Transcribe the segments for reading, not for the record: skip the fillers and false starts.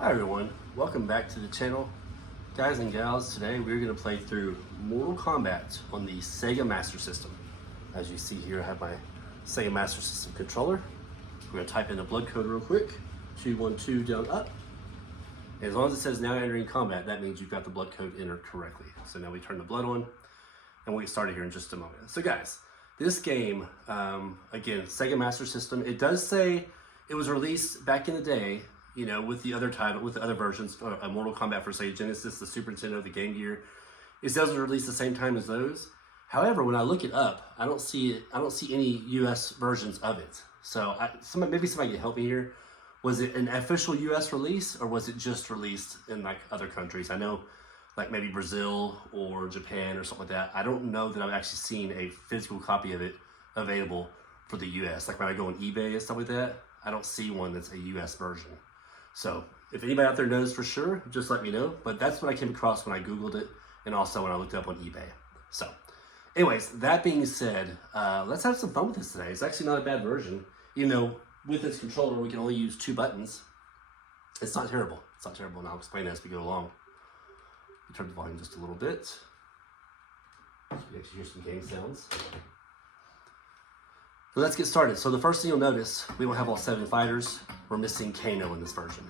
Hi everyone, welcome back to the channel. Guys and gals, today we're going to play through Mortal Kombat on the Sega Master System. As you see here, I have my Sega Master System controller. We're going to type in the blood code real quick. 212 down up. And as long as it says now entering combat, that means you've got the blood code entered correctly. So now we turn the blood on and we'll get started here in just a moment. So guys, this game, again, Sega Master System, it does say it was released back in the day, you know, with the other title, with the other versions, Mortal Kombat for Sega Genesis, the Super Nintendo, the Game Gear. It says it was released the same time as those. However, when I look it up, I don't see any US versions of it. So maybe somebody can help me here. Was it an official US release, or was it just released in like other countries? I know like maybe Brazil or Japan or something like that. I don't know that I've actually seen a physical copy of it available for the US. Like when I go on eBay and stuff like that, I don't see one that's a US version. So if anybody out there knows for sure, just let me know. But that's what I came across when I Googled it, and also when I looked it up on eBay. So anyways, that being said, let's have some fun with this today. It's actually not a bad version. Even though with this controller, we can only use 2 buttons. It's not terrible. It's not terrible, and I'll explain as we go along. Turn the volume just a little bit, so you actually hear some game sounds. So let's get started. So the first thing you'll notice, we don't have all 7 fighters. We're missing Kano in this version.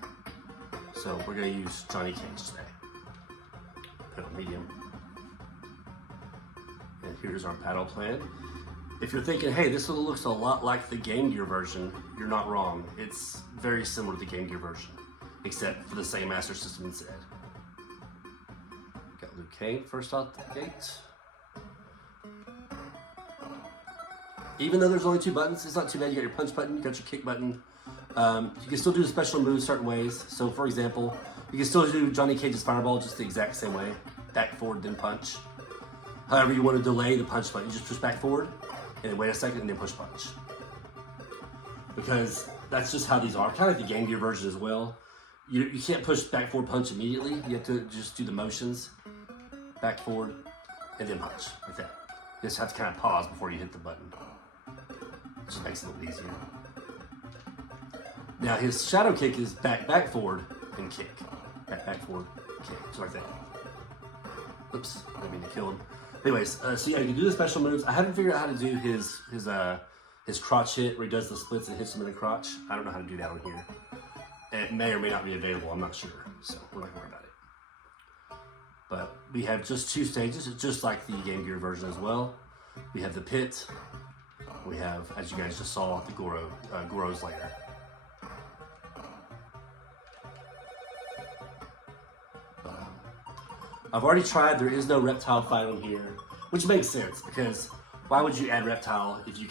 So we're going to use Johnny Cage today. Put it on medium. And here's our battle plan. If you're thinking, hey, this looks a lot like the Game Gear version, you're not wrong. It's very similar to the Game Gear version, except for the Sega Master System instead. Got Liu Kang first out the gate. Even though there's only 2 buttons, it's not too bad. You got your punch button, you got your kick button. You can still do the special moves certain ways. So for example, you can still do Johnny Cage's fireball just the exact same way. Back, forward, then punch. However you want to delay the punch button, you just push back forward, and then wait a second, and then push punch. Because that's just how these are. Kind of like the Game Gear version as well. You can't push back, forward, punch immediately. You have to just do the motions. Back, forward, and then punch, like that. You just have to kind of pause before you hit the button. It just makes it a little easier. Now his shadow kick is back, forward, and kick. Back, forward, kick. Just like that. Oops, I didn't mean to kill him. Anyways, so yeah, you can do the special moves. I haven't figured out how to do his crotch hit where he does the splits and hits him in the crotch. I don't know how to do that on here. It may or may not be available, I'm not sure. So we're not gonna worry about it. But we have just 2 stages, just like the Game Gear version as well. We have the pit. We have, as you guys just saw, the Goro's lair. I've already tried, there is no Reptile fight on here, which makes sense because why would you add Reptile if you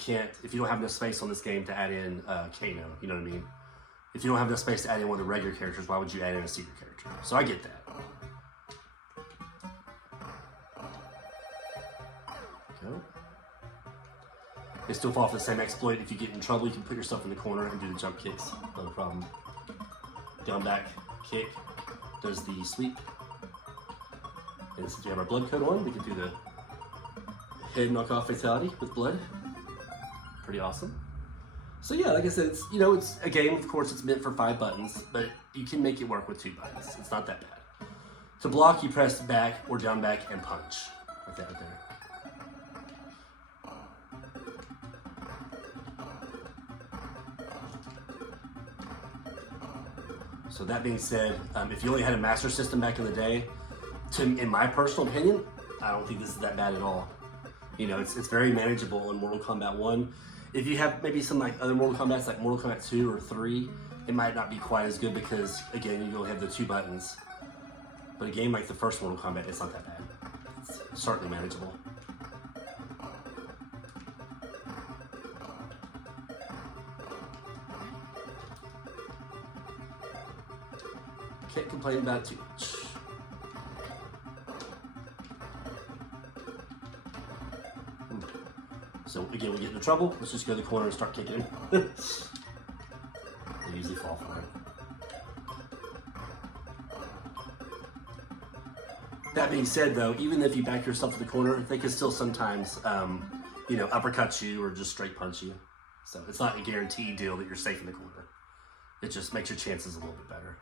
don't have enough space on this game to add in Kano, you know what I mean? If you don't have enough space to add in one of the regular characters, why would you add in a secret character? So I get that. Go. They still fall off the same exploit. If you get in trouble, you can put yourself in the corner and do the jump kicks, no problem. Down back kick does the sweep. And since we have our blood code on, we can do the head knockoff fatality with blood. Pretty awesome. So yeah, like I said, it's a game. Of course, it's meant for 5 buttons, but you can make it work with 2 buttons. It's not that bad. To block, you press back or down back and punch. Like that right there. So that being said, if you only had a Master System back in the day, in my personal opinion, I don't think this is that bad at all. You know, it's very manageable in Mortal Kombat 1. If you have maybe some like other Mortal Kombats, like Mortal Kombat 2 or 3, it might not be quite as good because, again, you only have the 2 buttons. But a game like the first Mortal Kombat, it's not that bad. It's certainly manageable. Can't complain about it too much. So again, we get into trouble. Let's just go to the corner and start kicking him. They usually fall for it. That being said, though, even if you back yourself to the corner, they can still sometimes, uppercut you or just straight punch you. So it's not a guaranteed deal that you're safe in the corner. It just makes your chances a little bit better.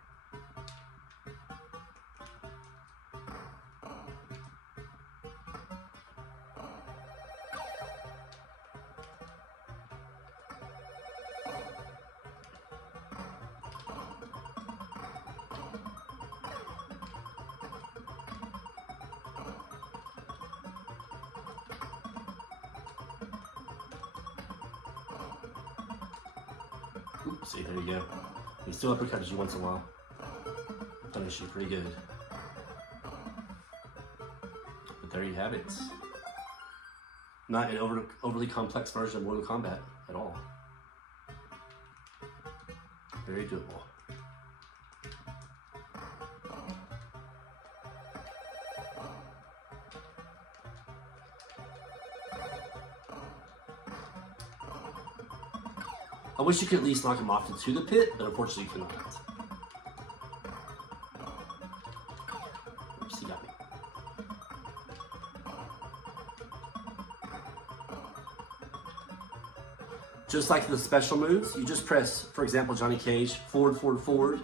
Oops, see, there you go. He still uppercuts you once in a while. Punish you pretty good. But there you have it. Not an overly complex version of Mortal Kombat at all. Very doable. I wish you could at least knock him off into the pit, but unfortunately you cannot. Oops, he got me. Just like the special moves, you just press, for example, Johnny Cage, forward, forward, forward,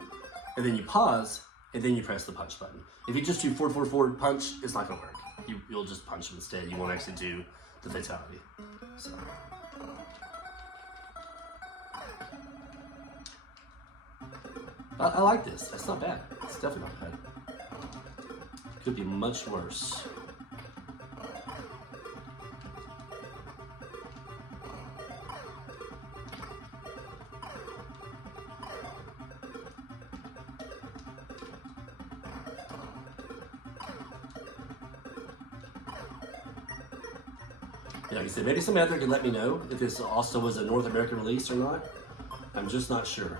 and then you pause, and then you press the punch button. If you just do forward, forward, forward, punch, it's not gonna work. You'll just punch him instead. You won't actually do the fatality. So. I like this. That's not bad. It's definitely not bad. Could be much worse. Yeah, like I said, maybe somebody out there can let me know if this also was a North American release or not. I'm just not sure.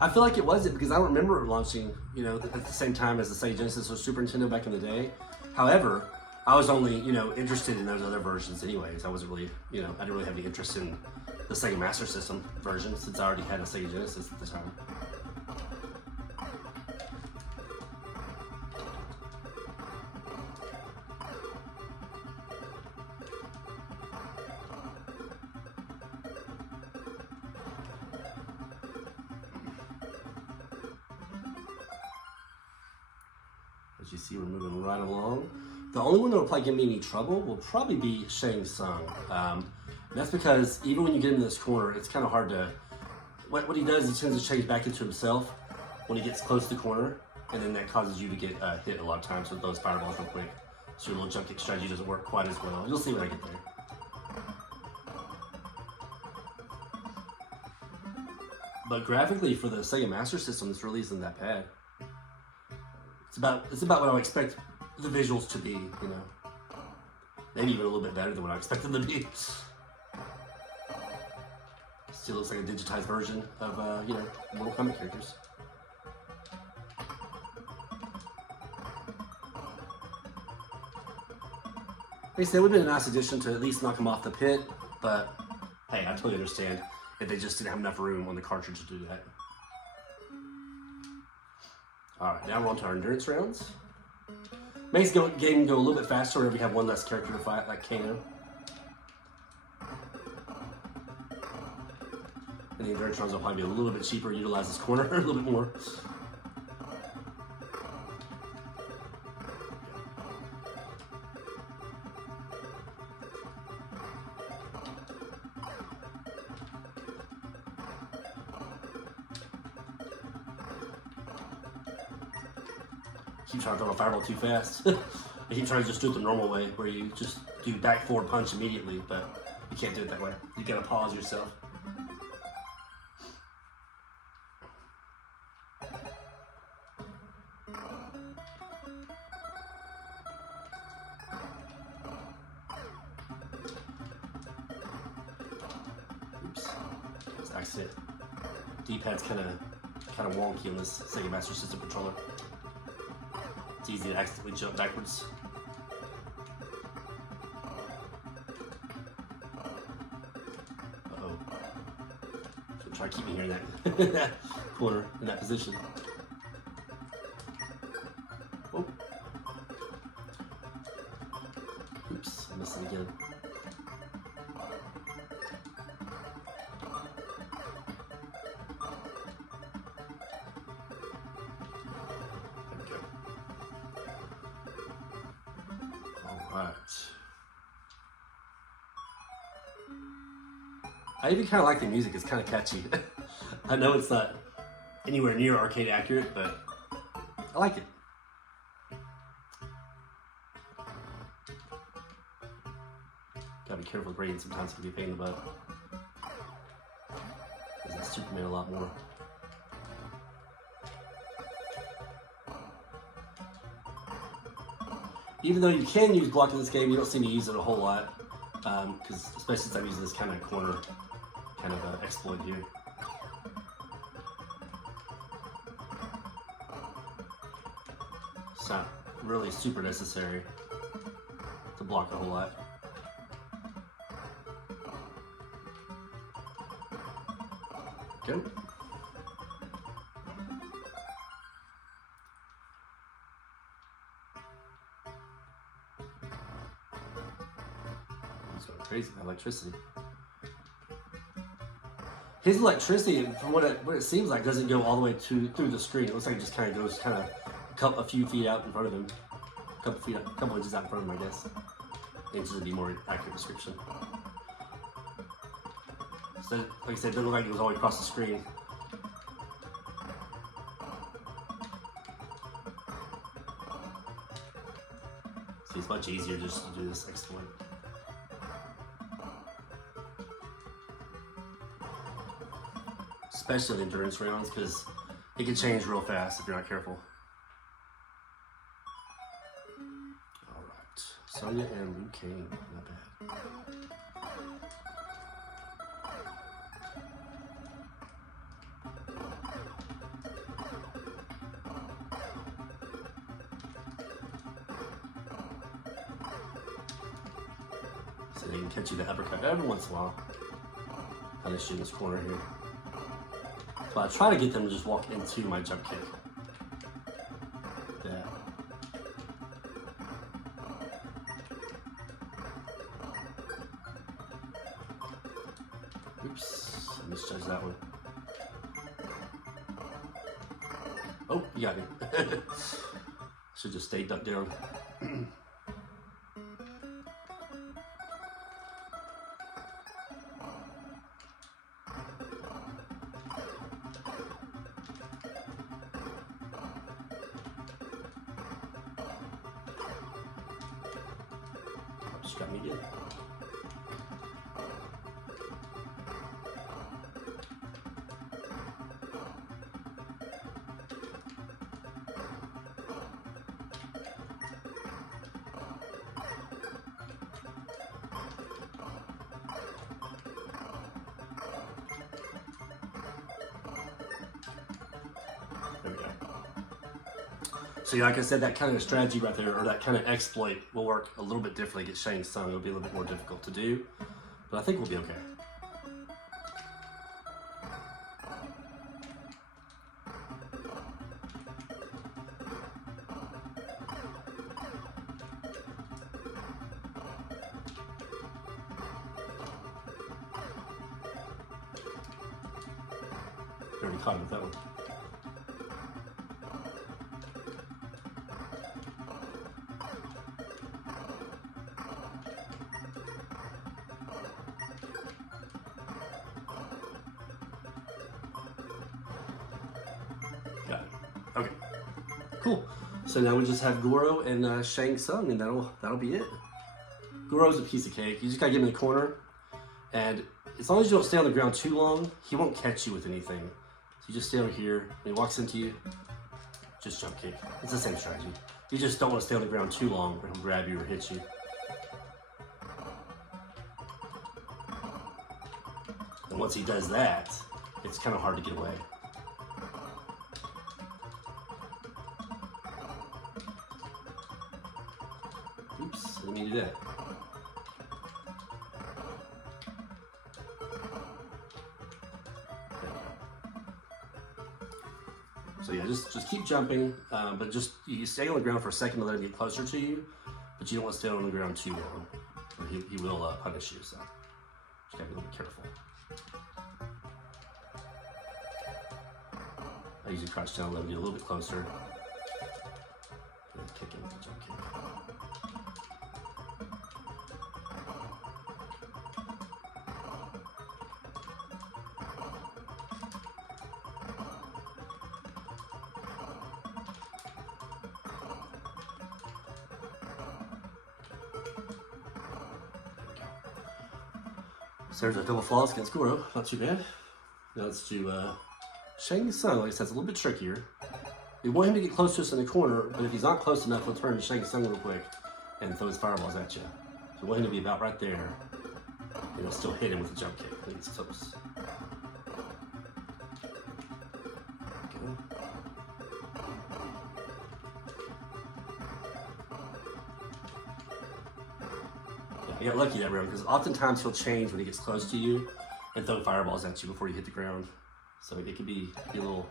I feel like it wasn't because I don't remember it launching, at the same time as the Sega Genesis or Super Nintendo back in the day. However, I was only, interested in those other versions anyways. I wasn't really, I didn't really have any interest in the Sega Master System version since I already had a Sega Genesis at the time. As you see, we're moving right along. The only one that will probably give me any trouble will probably be Shang Tsung. And that's because even when you get into this corner, it's kind of hard to... What he does, he tends to change back into himself when he gets close to the corner, and then that causes you to get hit a lot of times with those fireballs real quick. So your little jump kick strategy doesn't work quite as well. You'll see when I get there. But graphically, for the Sega Master System, this really isn't that bad. It's about what I would expect the visuals to be, Maybe even a little bit better than what I expected them to be. Still looks like a digitized version of, Mortal Kombat characters. Like I said, it would have been a nice addition to at least knock them off the pit, but hey, I totally understand if they just didn't have enough room on the cartridge to do that. Alright, now we're on to our endurance rounds. Makes the game go a little bit faster whenever you have one less character to fight, like Kano. And the endurance rounds will probably be a little bit cheaper, utilize this corner a little bit more. Keep trying to throw a fireball too fast. I keep trying to just do it the normal way, where you just do back forward punch immediately, but you can't do it that way. You gotta pause yourself. Oops, that's an accident. D-pad's kind of wonky on this Sega Master System controller. It's easy to accidentally jump backwards. Uh-oh. So try to keep me here in that corner, in that position. Oh. Oops, I missed it again. I even kind of like the music, it's kind of catchy. I know it's not anywhere near arcade accurate, but I like it. Gotta be careful with Raiden, sometimes it can be a pain in the butt. the Superman a lot more. Even though you can use block in this game, you don't seem to use it a whole lot, because especially since I'm using this kind of corner kind of exploit here. It's not really super necessary to block a whole lot. Go. It's going crazy, electricity. His electricity, from what it seems like, doesn't go all the way through the screen. It looks like it just kind of goes a few feet out in front of him, a couple inches out in front of him, I guess. Inches would be more accurate description. So, like I said, it doesn't look like it goes all the way across the screen. See, it's much easier just to do this exploit. Especially in endurance rounds, because it can change real fast if you're not careful. Alright, Sonya and Liu Kang, not bad. So they can catch you the uppercut every once in a while. Kind of shoot in this corner here. So I try to get them to just walk into my jump kick. Yeah. Oops, I misjudged that one. Oh, you got me. Should just stay ducked down. Just got me again. There we go. So yeah, like I said, that kind of strategy right there, or that kind of exploit, will work a little bit differently against Shang Tsung. It'll be a little bit more difficult to do, but I think we'll be okay. Already caught him with that one. Got it. Okay. Cool. So now we just have Goro and Shang Tsung, and that'll be it. Goro's a piece of cake. You just gotta get him in the corner, and as long as you don't stay on the ground too long, he won't catch you with anything. So you just stay over here. When he walks into you, just jump kick. It's the same strategy. You just don't want to stay on the ground too long, or he'll grab you or hit you. And once he does that, it's kind of hard to get away. Oops, I didn't mean to do that. So yeah, just keep jumping, but you stay on the ground for a second to let him get closer to you, but you don't want to stay on the ground too long, or he will punish you, so just gotta be a little bit careful. I usually crouch down, let him get a little bit closer, and then kick him with the jump kick. So there's a double flawless against Goro, not too bad. Now let's do Shang Tsung. Like I said, it's a little bit trickier. We want him to get close to us in the corner, but if he's not close enough, we'll turn to Shang Tsung real quick and throw his fireballs at you. So we want him to be about right there. And we'll still hit him with a jump kick when he's close. I got lucky that round because oftentimes he'll change when he gets close to you and throw fireballs at you before you hit the ground. So it can be a little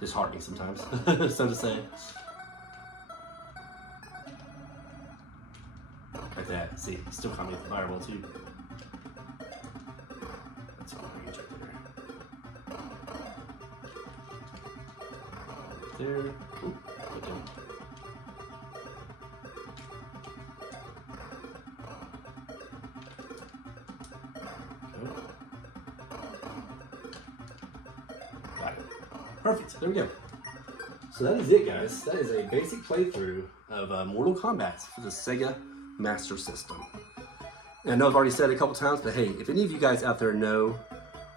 disheartening sometimes, so to say. Like that. See, still caught me with the fireball too. That's all range right there. There. Ooh, okay. Got it. Perfect. There we go. So that is it, guys. That is a basic playthrough of Mortal Kombat for the Sega Master System. And I know I've already said it a couple times, but hey, if any of you guys out there know,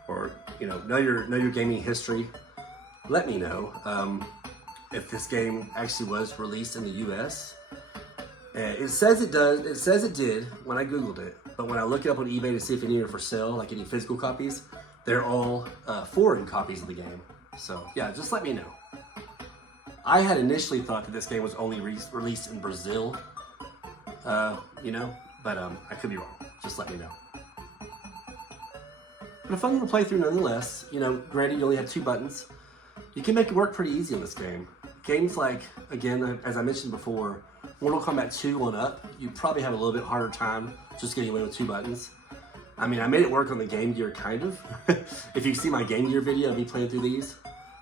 or know your gaming history, let me know if this game actually was released in the U.S. It says it does. It says it did when I googled it, but when I look it up on eBay to see if any are for sale, like any physical copies, they're all foreign copies of the game. So yeah, just let me know. I had initially thought that this game was only released in Brazil, but I could be wrong. Just let me know. But a fun little playthrough nonetheless. Granted you only have 2 buttons. You can make it work pretty easy on this game. Games like, again, as I mentioned before, Mortal Kombat 2 on up, you probably have a little bit harder time just getting away with 2 buttons. I mean, I made it work on the Game Gear, kind of. If you see my Game Gear video of me playing through these,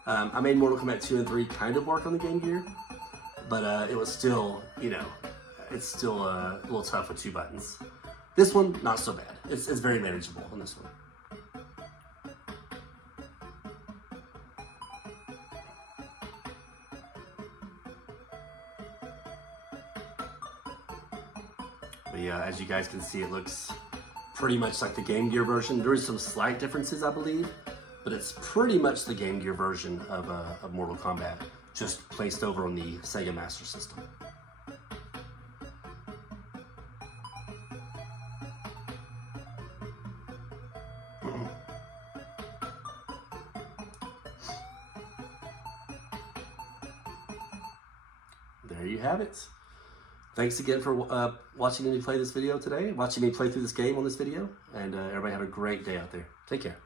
I made Mortal Kombat 2 and 3 kind of work on the Game Gear, but it was still, it's still a little tough with 2 buttons. This one, not so bad. It's very manageable on this one. But yeah, as you guys can see, it looks pretty much like the Game Gear version. There is some slight differences, I believe, but it's pretty much the Game Gear version of Mortal Kombat, just placed over on the Sega Master System. There you have it. Thanks again for watching me play this video today, watching me play through this game on this video, and everybody have a great day out there. Take care.